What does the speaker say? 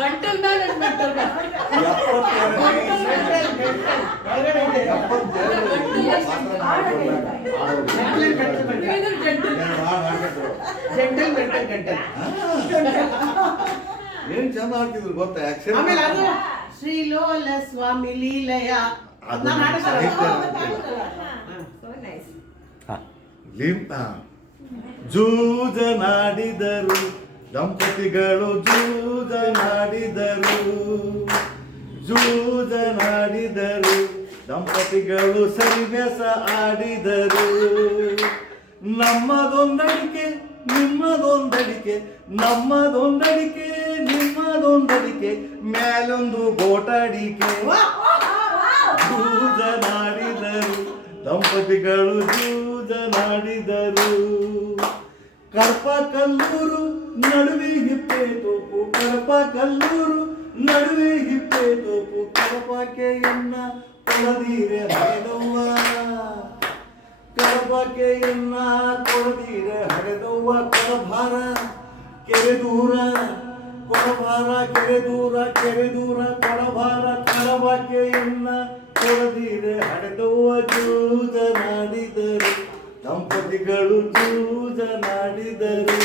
ಗಂಟಲ್ ಮೇಲೆ ಮೆಂಟಲ್ ಏನ್ ಚಂದ ಹಾಕಿದ್ರು ಗೊತ್ತಾ? ಆಮೇಲೆ ಅದು ಶ್ರೀಲೋಲ ಸ್ವಾಮಿ ಲೀಲಯ ಜೂಜನಾಡಿದರು ದಂಪತಿಗಳು, ಜೂಜನಾಡಿದರು ದಂಪತಿಗಳು, ಸರಿಬೆಸ ಆಡಿದರು. ನಮ್ಮದೊಂದಡಿಕೆ ನಿಮ್ಮದೊಂದಡಿಕೆ, ನಮ್ಮದೊಂದಡಿಕೆ ನಿಮ್ಮದೊಂದಡಿಕೆ, ಮೇಲೊಂದು ಗೋಟಡಿಕೆ. ಜೂಜನಾಡಿದರು ದಂಪತಿಗಳು, ಜೂಜನಾಡಿದರು. ಕಡಪ ಕಲ್ಲೂರು ನಡುವೆ ಹಿಪ್ಪೆ ತೋಪು, ಕಡಪ ಕಲ್ಲೂರು ನಡುವೆ ಹಿಪ್ಪೆ ತೋಪು, ಕಡಪಕ್ಕೆ ಎನ್ನ ಕೊಡದೀರೆ ಹರೆದವ್ವ, ಕಡಪಕ್ಕೆ ಎನ್ನ ಕೊಡದೀರೆ ಹರೆದವ್ವ. ಕೊಡಭಾರ ಕೆರೆ ದೂರ, ಕೊಡಭಾರ ಕೆರೆ ದೂರ, ಕೆರೆ ದೂರ ಕೊಡಭಾರ, ಕಡಬಕ್ಕೆ ಎನ್ನ ಕೊಡದೀರೆ ಹರೆದವ್ವ. ಜೂಜನಾಡಿದರು ದಂಪತಿಗಳು, ಜೂಜನಾಡಿದರು.